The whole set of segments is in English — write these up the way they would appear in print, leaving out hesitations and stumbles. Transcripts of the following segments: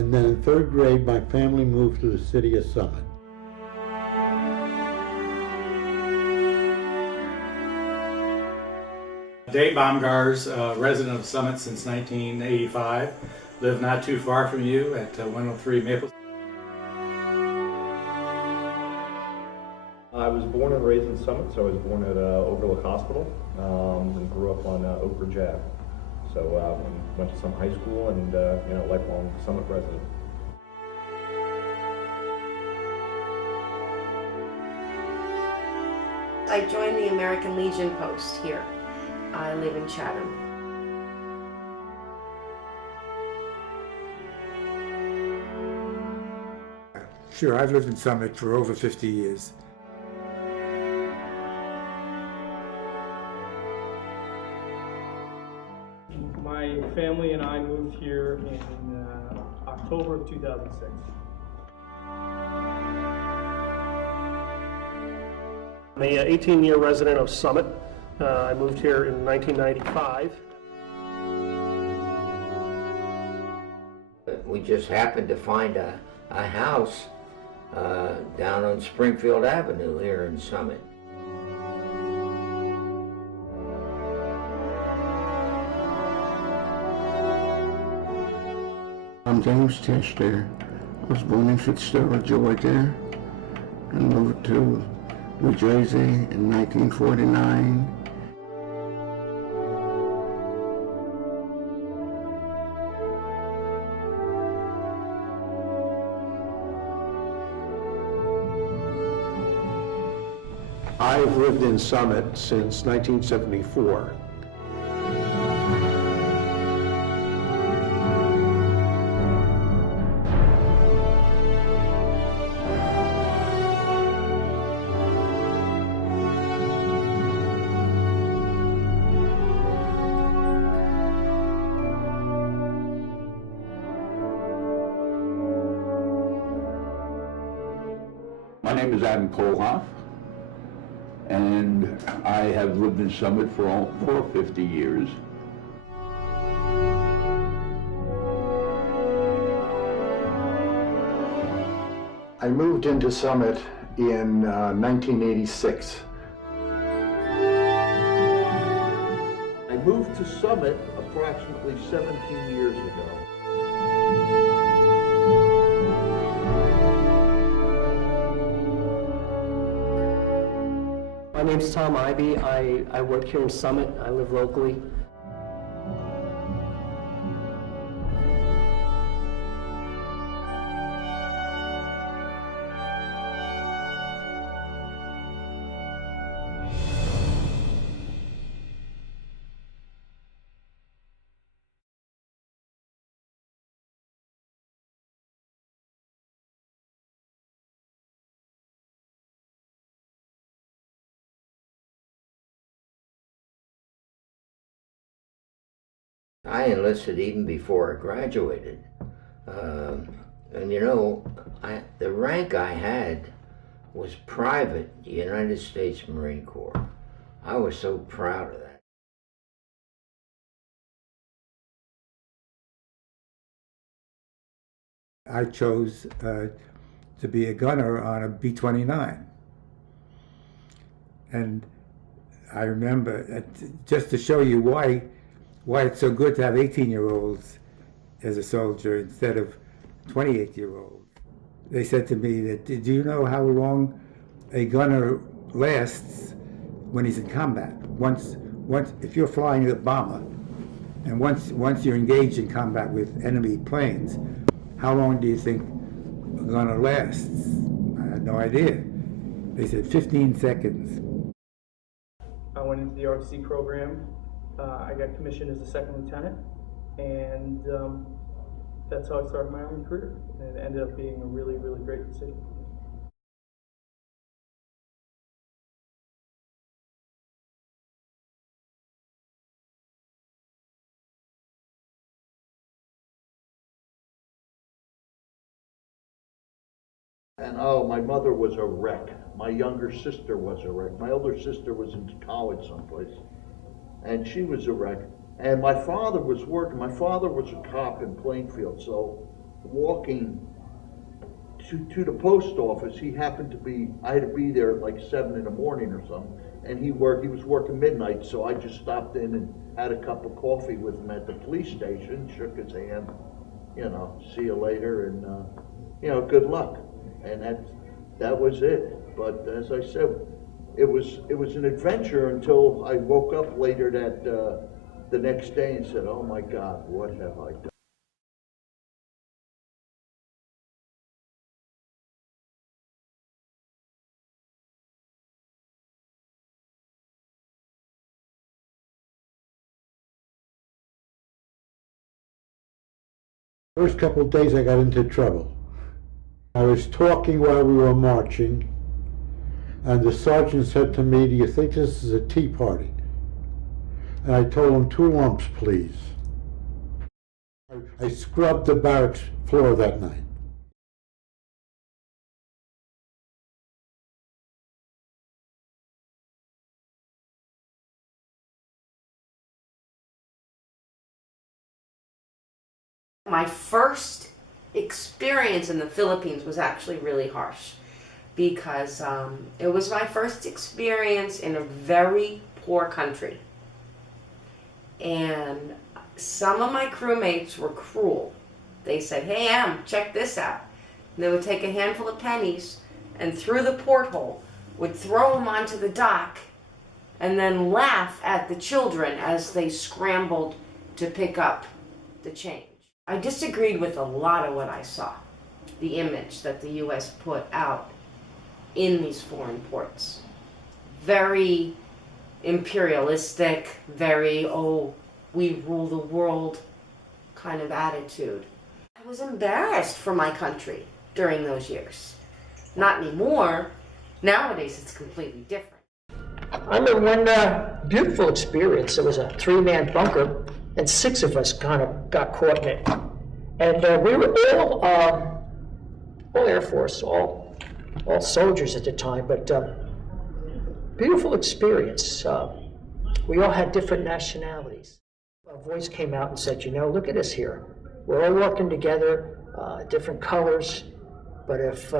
And then in third grade, my family moved to the city of Summit. Dave Baumgars, resident of Summit since 1985. Live not too far from you at 103 Maple. I was born and raised in Summit, so I was born at Overlook Hospital and grew up on Outraged Ave. So went to some high school and lifelong Summit resident. I joined the American Legion post here. I live in Chatham. Sure, I've lived in Summit for over 50 years. My family and I moved here in October of 2006. I'm a 18-year resident of Summit. I moved here in 1995. We just happened to find a house down on Springfield Avenue here in Summit. I'm James Tester. I was born in Fitzgerald, Georgia, and moved to New Jersey in 1949. I've lived in Summit since 1974. My name is Adam Kohlhoff, and I have lived in Summit for 50 years. I moved into Summit in 1986. I moved to Summit approximately 17 years ago. My name's Tom Ivey. I work here in Summit. I live locally. I enlisted even before I graduated. And you know, the rank I had was Private United States Marine Corps. I was so proud of that. I chose to be a gunner on a B-29. And I remember, just to show you why it's so good to have 18-year-olds as a soldier instead of 28-year-olds. They said to me that, do you know how long a gunner lasts when he's in combat? Once, if you're flying a bomber, and once you're engaged in combat with enemy planes, how long do you think a gunner lasts? I had no idea. They said 15 seconds. I went into the ROTC program. I got commissioned as a second lieutenant, and that's how I started my Army career. And it ended up being a really, really great decision. And oh, my mother was a wreck. My younger sister was a wreck. My older sister was in college someplace, and she was a wreck. And my father was working. My father was a cop in Plainfield, so walking to the post office. He happened to be, I had to be there at like 7 in the morning or something, and he was working midnight, so I just stopped in and had a cup of coffee with him at the police station, shook his hand, you know, see you later, and you know, good luck. And that was it. But as I said, it was an adventure until I woke up later the next day and said, oh my God, what have I done? First couple of days I got into trouble. I was talking while we were marching, and the sergeant said to me, do you think this is a tea party? And I told him, 2 lumps, please. I scrubbed the barracks floor that night. My first experience in the Philippines was actually really harsh because it was my first experience in a very poor country. And some of my crewmates were cruel. They said, hey, Em, check this out. And they would take a handful of pennies and through the porthole would throw them onto the dock and then laugh at the children as they scrambled to pick up the change. I disagreed with a lot of what I saw, the image that the U.S. put out in these foreign ports. Very imperialistic, very, oh, we rule the world kind of attitude. I was embarrassed for my country during those years. Not anymore. Nowadays it's completely different. I remember one beautiful experience. It was a 3-man bunker, and 6 of us kind of got caught in it. And we were all Air Force, all soldiers at the time, but beautiful experience. We all had different nationalities. A voice came out and said, you know, look at us here. We're all working together, different colors, but if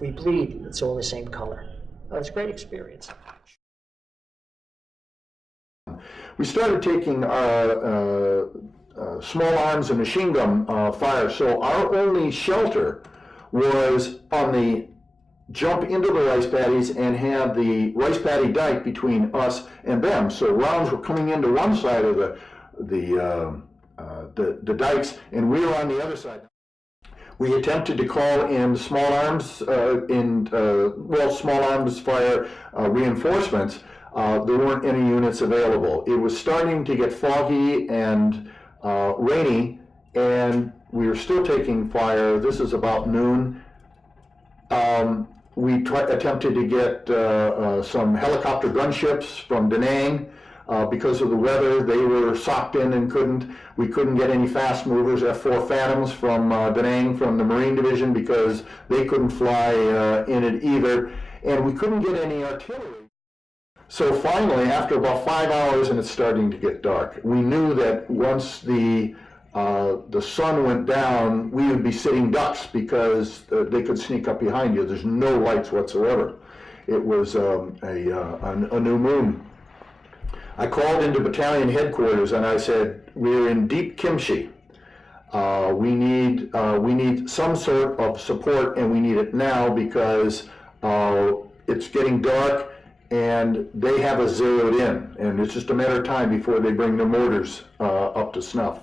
we bleed, it's all the same color. It was a great experience. We started taking small arms and machine gun fire, so our only shelter was on the jump into the rice paddies and had the rice paddy dike between us and them. So rounds were coming into one side of the dikes, and we were on the other side. We attempted to call in small arms small arms fire reinforcements. There weren't any units available. It was starting to get foggy and rainy, and we were still taking fire. This is about noon. We attempted to get some helicopter gunships from Da Nang. Because of the weather, they were socked in and we couldn't get any fast movers, F-4 Phantoms from Da Nang, from the Marine Division, because they couldn't fly in it either. And we couldn't get any artillery. So finally, after about 5 hours and it's starting to get dark, we knew that once the sun went down, we would be sitting ducks because they could sneak up behind you. There's no lights whatsoever. It was a new moon. I called into battalion headquarters and I said, we're in deep kimchi. We need some sort of support, and we need it now because it's getting dark and they have us zeroed in, and it's just a matter of time before they bring the mortars up to snuff.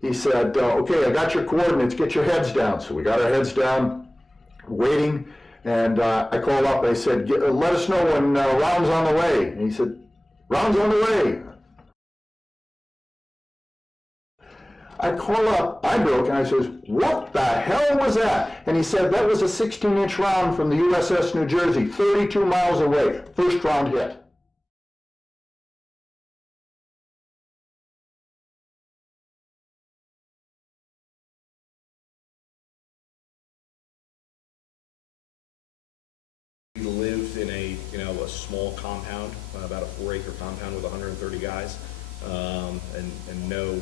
He said, okay, I got your coordinates, get your heads down. So we got our heads down, waiting. And I called up, I said, let us know when round's on the way. And he said, round's on the way. I call up, I broke, and I says, what the hell was that? And he said, that was a 16-inch round from the USS New Jersey, 32 miles away, first round hit. We lived in a small compound, about a 4-acre compound with 130 guys, and no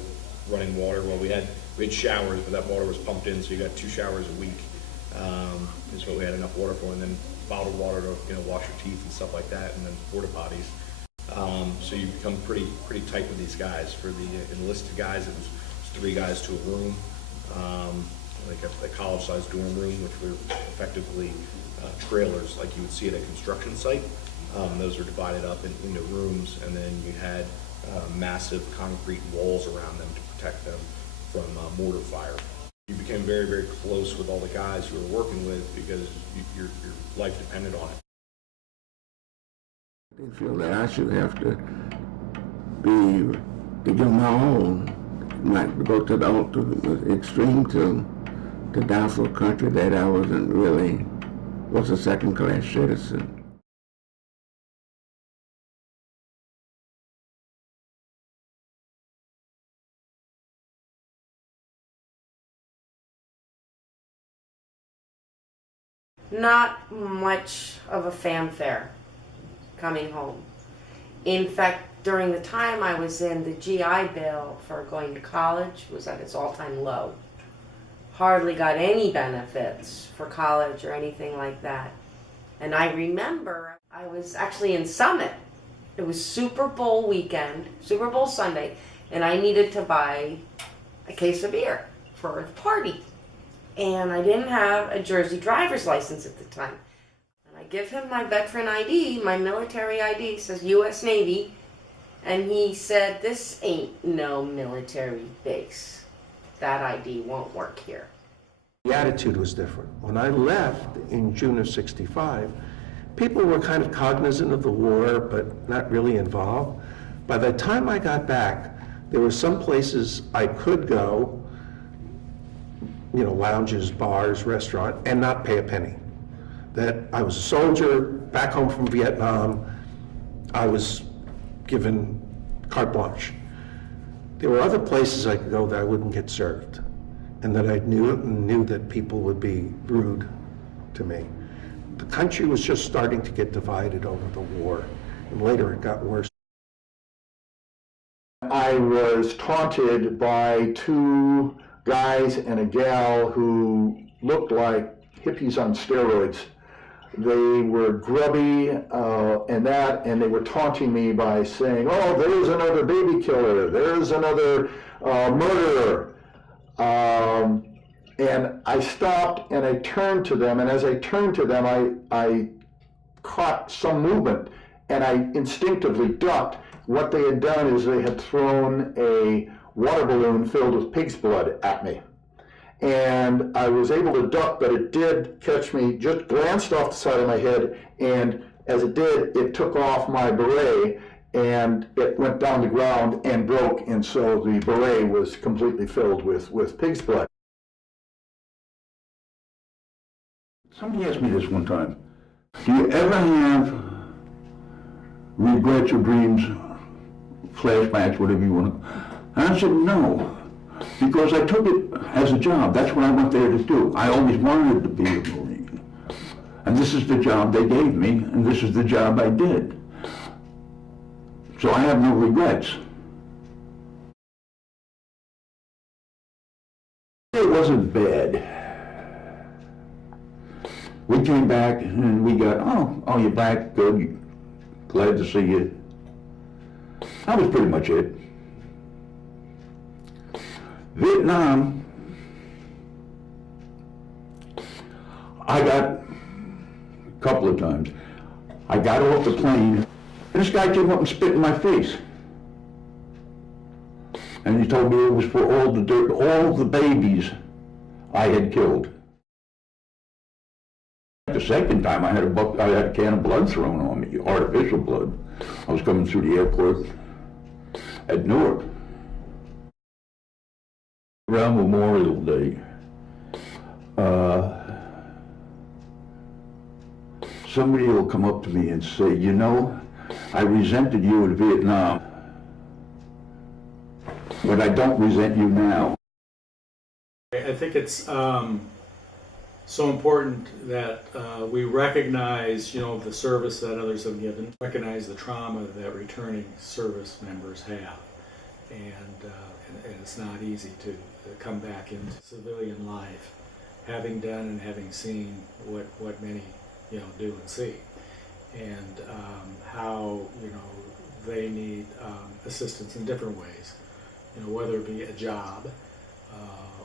running water. Well, we had showers, but that water was pumped in, so you got 2 showers a week. Is what we had enough water for, and then bottled water to wash your teeth and stuff like that, and then porta potties. So you become pretty tight with these guys. For the enlisted guys, it was 3 guys to a room, like a college-sized dorm room, which were effectively trailers like you would see at a construction site. Those are divided up into rooms, and then you had massive concrete walls around them to protect them from mortar fire. You became very, very close with all the guys you were working with because your life depended on it. They feel that I should have to give my all, not go to the extreme to die for a country that I was a second-class citizen. Not much of a fanfare coming home. In fact, during the time I was in, the GI Bill for going to college was at its all-time low. Hardly got any benefits for college or anything like that. And I remember I was actually in Summit. It was Super Bowl weekend, Super Bowl Sunday, and I needed to buy a case of beer for the party. And I didn't have a Jersey driver's license at the time. And I give him my veteran ID, my military ID, says U.S. Navy, and he said, "This ain't no military base. That ID won't work here." The attitude was different. When I left in June of '65, people were kind of cognizant of the war, but not really involved. By the time I got back, there were some places I could go, lounges, bars, restaurant, and not pay a penny. That I was a soldier, back home from Vietnam, I was given carte blanche. There were other places I could go that I wouldn't get served, and that I knew that people would be rude to me. The country was just starting to get divided over the war, and later it got worse. I was taunted by 2 guys and a gal who looked like hippies on steroids. They were grubby and they were taunting me by saying, "Oh, there's another baby killer, there's another murderer." And I stopped and I turned to them, and as I turned to them, I caught some movement, and I instinctively ducked. What they had done is they had thrown a water balloon filled with pig's blood at me. And I was able to duck, but it did catch me, just glanced off the side of my head, and as it did, it took off my beret, and it went down the ground and broke, and so the beret was completely filled with pig's blood. Somebody asked me this one time, do you ever have regrets or dreams, flashbacks, whatever you want to? And I said, no, because I took it as a job. That's what I went there to do. I always wanted to be a Marine. And this is the job they gave me, and this is the job I did. So I have no regrets. It wasn't bad. We came back and we got, oh, you're back, good, glad to see you. That was pretty much it. Vietnam, I got a couple of times. I got off the plane, and this guy came up and spit in my face. And he told me it was for all the babies I had killed. The second time I had a can of blood thrown on me, artificial blood. I was coming through the airport at Newark. Around Memorial Day, somebody will come up to me and say, you know, I resented you in Vietnam, but I don't resent you now. I think it's so important that we recognize, the service that others have given, recognize the trauma that returning service members have. and it's not easy to come back into civilian life, having done and having seen what many do and see, and how they need assistance in different ways, whether it be a job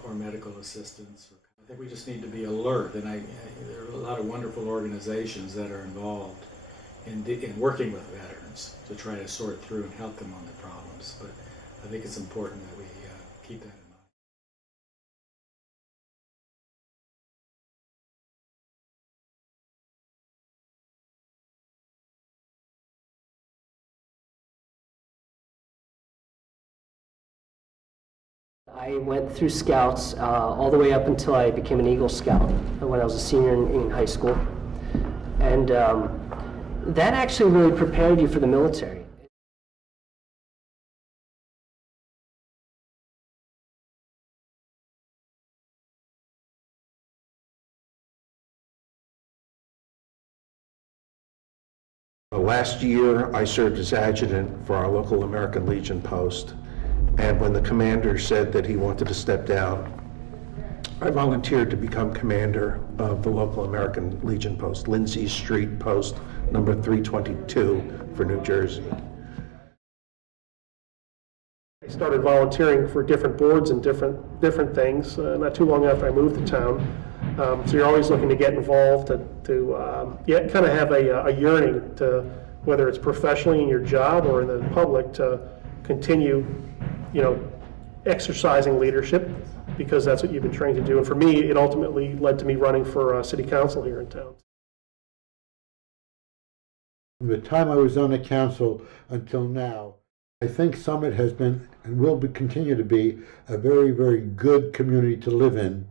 or medical assistance. I think we just need to be alert, and there are a lot of wonderful organizations that are involved in working with veterans to try to sort through and help them on their problems. But I think it's important that we keep that in mind. I went through Scouts all the way up until I became an Eagle Scout when I was a senior in high school. And that actually really prepared you for the military. Last year, I served as adjutant for our local American Legion post. And when the commander said that he wanted to step down, I volunteered to become commander of the local American Legion post, Lindsey Street Post number 322 for New Jersey. I started volunteering for different boards and different things not too long after I moved to town. So you're always looking to get involved, to kind of have a yearning to, whether it's professionally in your job or in the public, to continue exercising leadership, because that's what you've been trained to do. And for me, it ultimately led to me running for city council here in town. From the time I was on the council until now, I think Summit has been and will continue to be a very, very good community to live in,